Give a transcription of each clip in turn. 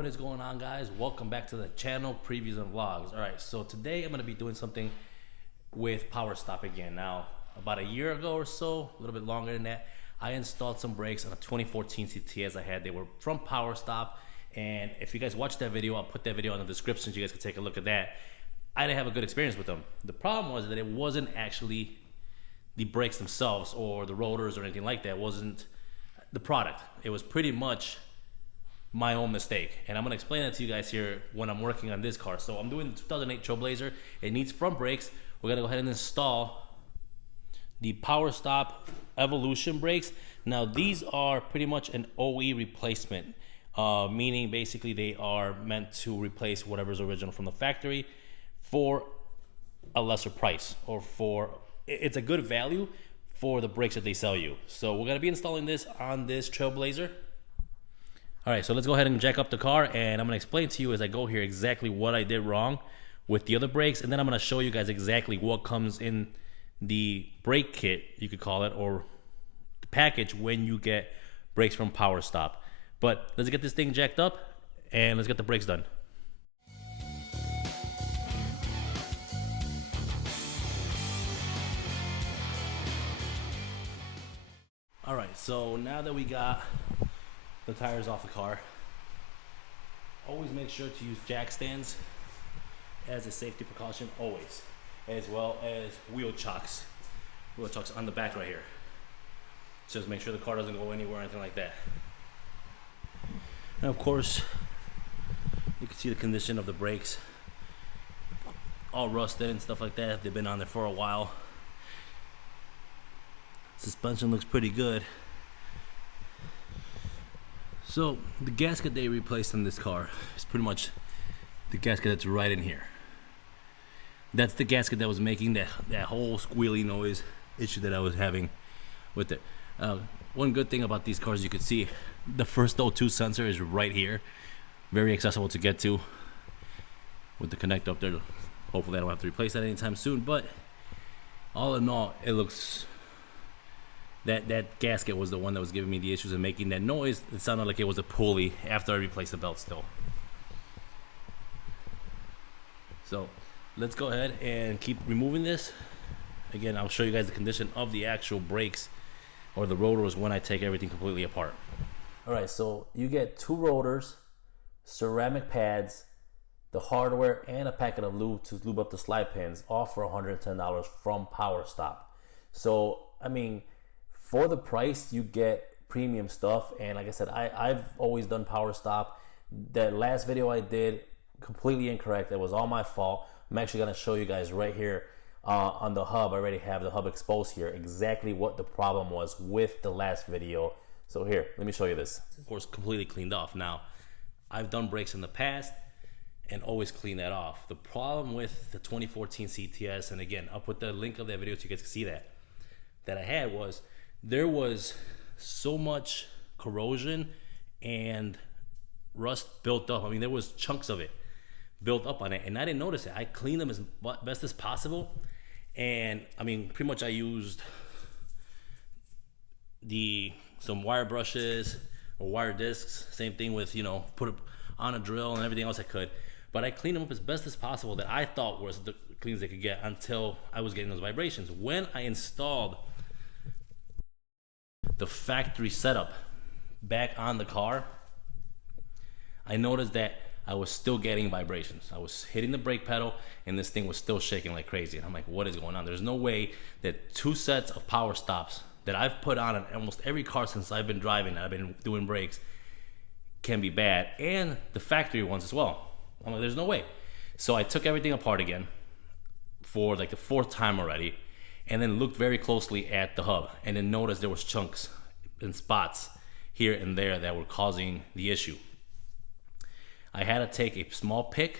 What is going on, guys? Welcome back to the channel, previews and vlogs. All right, so today I'm going to be doing something with Powerstop again. Now, about a year ago or so, a little bit longer than that, I installed some brakes on a 2014 CTS I had. They were from Powerstop, and if you guys watched that video, I'll put that video in the description so you guys can take a look at that. I didn't have a good experience with them. The problem was that it wasn't actually the brakes themselves or the rotors or anything like that. It wasn't the product. It was pretty much my own mistake, and I'm gonna explain that to you guys here when I'm working on this car. So I'm doing the 2008 Trailblazer. It needs front brakes. We're gonna go ahead and install the Powerstop Evolution brakes. Now these are pretty much an OE replacement, meaning basically they are meant to replace whatever's original from the factory for a lesser price, or it's a good value for the brakes that they sell you. So we're gonna be installing this on this Trailblazer. All right, so let's go ahead and jack up the car, and I'm gonna explain to you as I go here exactly what I did wrong with the other brakes, and then I'm gonna show you guys exactly what comes in the brake kit, you could call it, or the package when you get brakes from Powerstop. But let's get this thing jacked up, and let's get the brakes done. All right, so now that we got the tires off the car, always make sure to use jack stands as a safety precaution, always, as well as wheel chocks on the back right here. Just make sure the car doesn't go anywhere or anything like that. And of course, you can see the condition of the brakes, all rusted and stuff like that. They've been on there for a while. Suspension looks pretty good. So the gasket they replaced on this car is pretty much the gasket that's right in here. That's the gasket that was making that whole squealy noise issue that I was having with it. One good thing about these cars, you could see the first O2 sensor is right here. Very accessible to get to with the connector up there. Hopefully I don't have to replace that anytime soon, but all in all, it looks... That gasket was the one that was giving me the issues and making that noise. It sounded like it was a pulley after I replaced the belt still. So let's go ahead and keep removing this. Again, I'll show you guys the condition of the actual brakes or the rotors when I take everything completely apart. All right, so you get 2 rotors, ceramic pads, the hardware, and a packet of lube to lube up the slide pins, all for $110 from Powerstop. So, I mean, for the price, you get premium stuff. And like I said, I've always done Powerstop. That last video I did, completely incorrect. It was all my fault. I'm actually going to show you guys right here on the hub. I already have the hub exposed here, exactly what the problem was with the last video. So here, let me show you this. Of course, completely cleaned off. Now, I've done brakes in the past and always clean that off. The problem with the 2014 CTS, and again, I'll put the link of that video so you guys can see that I had, was there was so much corrosion and rust built up. I mean, there was chunks of it built up on it, and I didn't notice it. I cleaned them as best as possible, and I mean, pretty much I used some wire brushes or wire discs. Same thing with, you know, put it on a drill and everything else I could. But I cleaned them up as best as possible that I thought was the cleanest they could get until I was getting those vibrations. When I installed the factory setup back on the car, I noticed that I was still getting vibrations. I was hitting the brake pedal and this thing was still shaking like crazy. And I'm like, what is going on? There's no way that 2 sets of Powerstops that I've put on almost every car since I've been driving, I've been doing brakes, can be bad, and the factory ones as well. I'm like, there's no way. So I took everything apart again for like the 4th time already, and then looked very closely at the hub, and then noticed there was chunks and spots here and there that were causing the issue. I had to take a small pick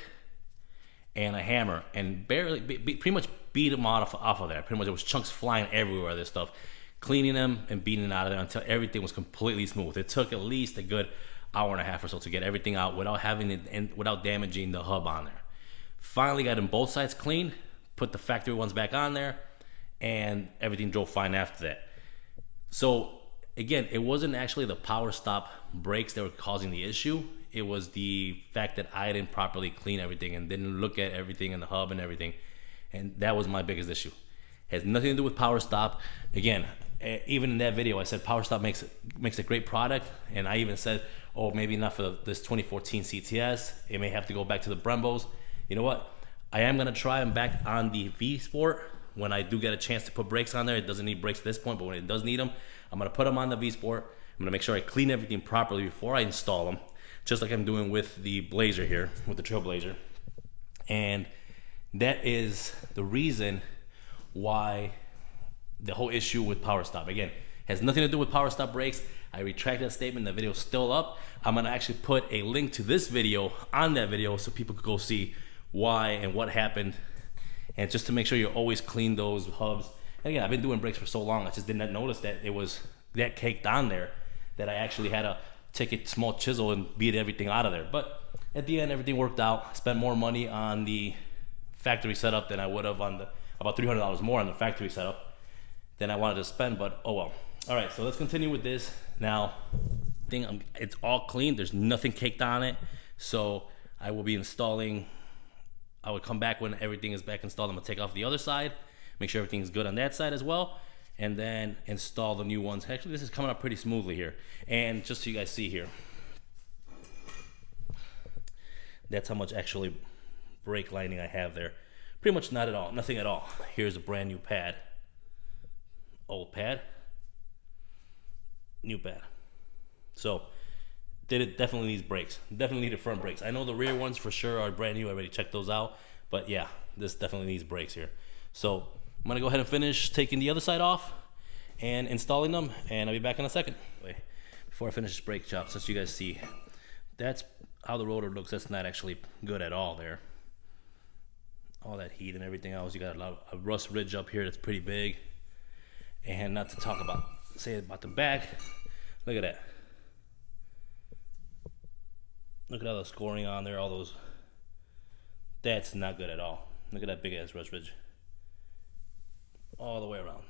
and a hammer and pretty much beat them off of there. Pretty much there was chunks flying everywhere, this stuff, cleaning them and beating it out of there until everything was completely smooth. It took at least a good hour and a half or so to get everything out without having it and without damaging the hub on there. Finally got them both sides clean, put the factory ones back on there, and everything drove fine after that. So again, it wasn't actually the Powerstop brakes that were causing the issue. it was the fact that I didn't properly clean everything and didn't look at everything in the hub and everything. And that was my biggest issue. It has nothing to do with Powerstop. Again, even in that video, I said Powerstop makes a great product. And I even said, oh, maybe not for this 2014 CTS. It may have to go back to the Brembos. You know what? I am gonna try them back on the V Sport when I do get a chance to put brakes on there. It doesn't need brakes at this point, but when it does need them, I'm gonna put them on the V Sport. I'm gonna make sure I clean everything properly before I install them, just like I'm doing with the Blazer here, with the Trailblazer. And that is the reason why the whole issue with Powerstop, again, has nothing to do with Powerstop brakes. I retract that statement. The video's still up. I'm gonna actually put a link to this video on that video so people could go see why and what happened, and just to make sure you always clean those hubs. And again, I've been doing brakes for so long, I just did not notice that it was that caked on there that I actually had to take a small chisel and beat everything out of there. But at the end, everything worked out. I spent more money on the factory setup than I would have on the, about $300 more on the factory setup than I wanted to spend, but oh well. All right, so let's continue with this. Now, it's all clean. There's nothing caked on it. So I will be installing, I would come back when everything is back installed. I'm gonna take off the other side, make sure everything's good on that side as well, and then install the new ones. Actually, this is coming up pretty smoothly here. And just so you guys see here, that's how much actually brake lining I have there. Pretty much not at all, nothing at all. Here's a brand new pad. Old pad, new pad. So it definitely needs brakes. Definitely needed front brakes. I know the rear ones for sure are brand new. I already checked those out. But yeah, this definitely needs brakes here. So I'm gonna go ahead and finish taking the other side off and installing them, and I'll be back in a second. Wait, before I finish this brake job, since you guys see, that's how the rotor looks. That's not actually good at all there. All that heat and everything else. You got a rust ridge up here that's pretty big. And not to talk about, say about the back, look at that. Look at all the scoring on there, all those. That's not good at all. Look at that big ass rust ridge. All the way around.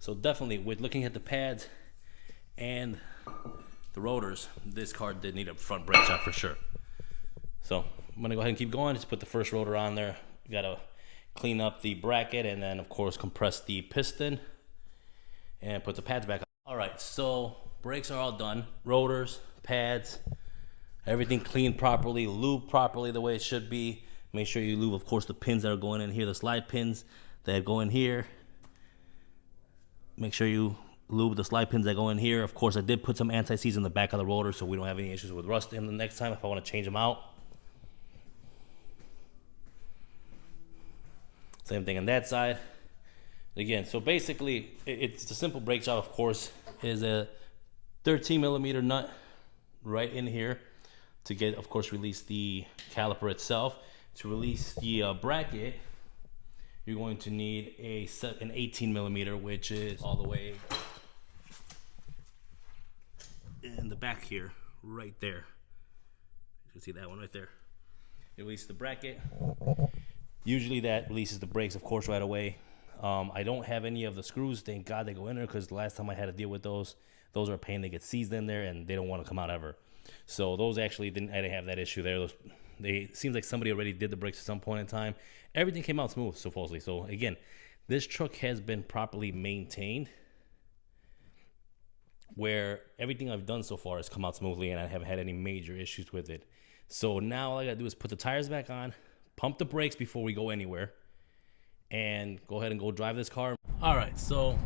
So definitely, with looking at the pads and the rotors, this car did need a front brake job for sure. So I'm gonna go ahead and keep going. Just put the first rotor on there. Gotta clean up the bracket and then of course compress the piston and put the pads back on. All right, so brakes are all done. Rotors, pads, everything cleaned properly, lubed properly the way it should be. Make sure you lube, of course, the pins that are going in here, the slide pins that go in here. Make sure you lube the slide pins that go in here. Of course, I did put some anti-seize in the back of the rotor so we don't have any issues with rust in the next time if I want to change them out. Same thing on that side. Again, so basically, it's a simple brake job, of course. It is a 13 millimeter nut right in here to get, of course, release the caliper itself. To release the bracket, you're going to need an 18 millimeter, which is all the way in the back here, right there. You can see that one right there. You release the bracket. Usually that releases the brakes, of course, right away. I don't have any of the screws. Thank God they go in there, because the last time I had to deal with those are a pain. They get seized in there and they don't want to come out ever. So those actually I didn't have that issue there. It seems like somebody already did the brakes at some point in time. Everything came out smooth, supposedly. So again, this truck has been properly maintained, where everything I've done so far has come out smoothly and I haven't had any major issues with it. So now all I gotta do is put the tires back on, pump the brakes before we go anywhere, and go ahead and go drive this car. All right, so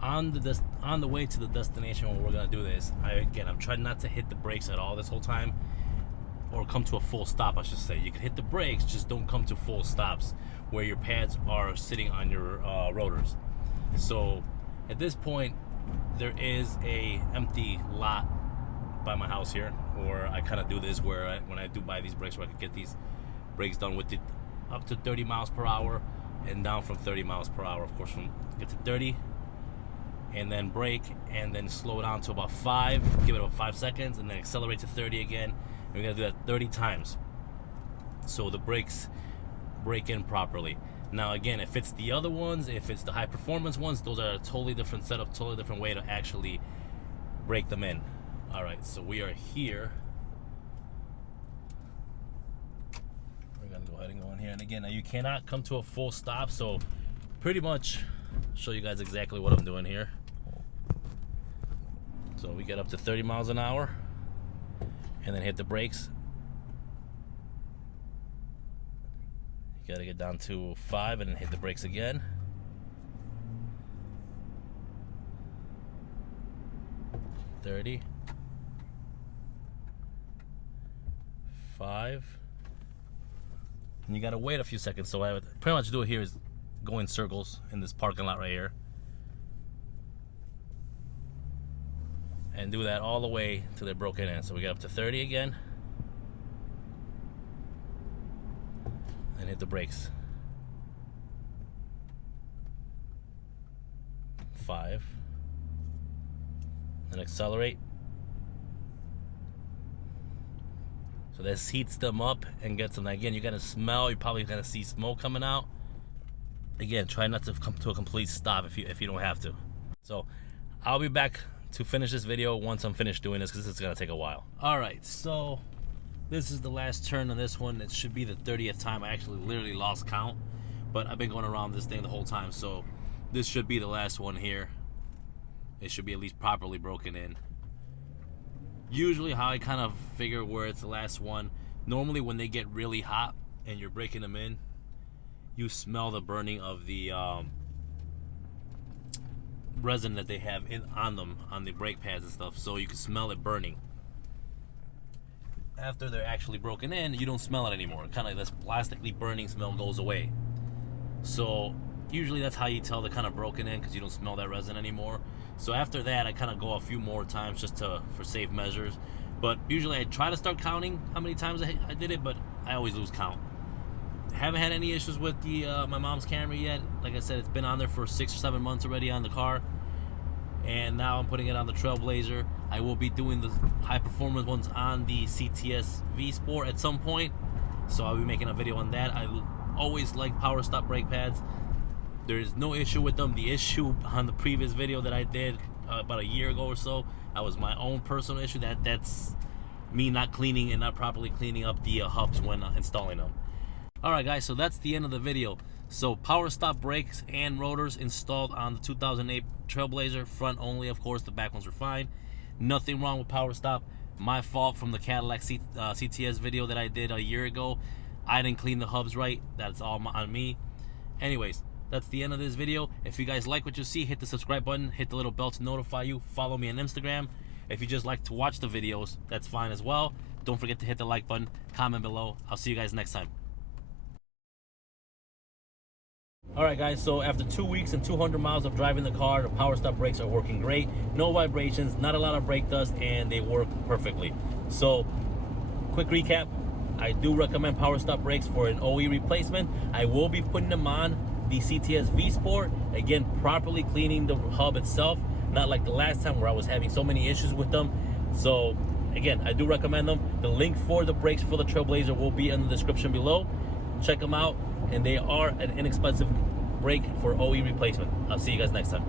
on the way to the destination when we're gonna do this, I'm trying not to hit the brakes at all this whole time, or come to a full stop, I should say. You can hit the brakes, just don't come to full stops where your pads are sitting on your rotors. So at this point, there is a empty lot by my house here, or I kind of do this where when I do buy these brakes, where I can get these brakes done with it up to 30 miles per hour and down from 30 miles per hour. Of course, from get to 30 and then brake and then slow down to about 5, give it about 5 seconds, and then accelerate to 30 again. And we're gonna do that 30 times so the brakes brake in properly. Now again, if it's the other ones, if it's the high performance ones, those are a totally different setup, totally different way to actually brake them in. All right, so we are here go ahead and go in here. And again, now you cannot come to a full stop, so pretty much show you guys exactly what I'm doing here. So we get up to 30 miles an hour and then hit the brakes. You gotta get down to 5 and then hit the brakes again. $30, 5, and you gotta wait a few seconds. So what I would pretty much do here is go in circles in this parking lot right here, and do that all the way till they're broken in. So we get up to 30 again, and hit the brakes. 5. And accelerate. So this heats them up and gets them. Again, you're gonna smell. You're probably gonna see smoke coming out. Again, try not to come to a complete stop if you don't have to. So I'll be back to finish this video once I'm finished doing this, because this is gonna take a while. All right, so this is the last turn on this one. It should be the 30th time. I actually literally lost count, but I've been going around this thing the whole time. So this should be the last one here. It should be at least properly broken in. Usually how I kind of figure where it's the last one, normally when they get really hot and you're breaking them in, you smell the burning of the resin that they have on them, on the brake pads and stuff, so you can smell it burning. After they're actually broken in, you don't smell it anymore. Kind of this plastically burning smell goes away. So usually that's how you tell they're kind of broken in, because you don't smell that resin anymore. So after that, I kind of go a few more times just for safe measures. But usually I try to start counting how many times I did it, but I always lose count. Haven't had any issues with the my mom's Camry yet. Like I said, it's been on there for 6 or 7 months already on the car. And now I'm putting it on the Trailblazer. I will be doing the high performance ones on the CTS V Sport at some point. So I'll be making a video on that. I always like Powerstop brake pads. There's no issue with them. The issue on the previous video that I did about a year ago or so, that was my own personal issue. That's me not cleaning and not properly cleaning up the hubs when installing them. Alright guys, so that's the end of the video. So Powerstop brakes and rotors installed on the 2008 Trailblazer, front only of course, the back ones were fine. Nothing wrong with Powerstop. My fault from the Cadillac CTS video that I did a year ago. I didn't clean the hubs right. That's all on me. Anyways, that's the end of this video. If you guys like what you see, hit the subscribe button, hit the little bell to notify you. Follow me on Instagram. If you just like to watch the videos, that's fine as well. Don't forget to hit the like button, comment below. I'll see you guys next time. Alright guys, so after 2 weeks and 200 miles of driving the car, the Powerstop brakes are working great. No vibrations, not a lot of brake dust, and they work perfectly. So, quick recap. I do recommend Powerstop brakes for an OE replacement. I will be putting them on the CTS V Sport, again properly cleaning the hub itself, not like the last time where I was having so many issues with them. So again, I do recommend them. The link for the brakes for the Trailblazer will be in the description below. Check them out, and they are an inexpensive brake for OE replacement. I'll see you guys next time.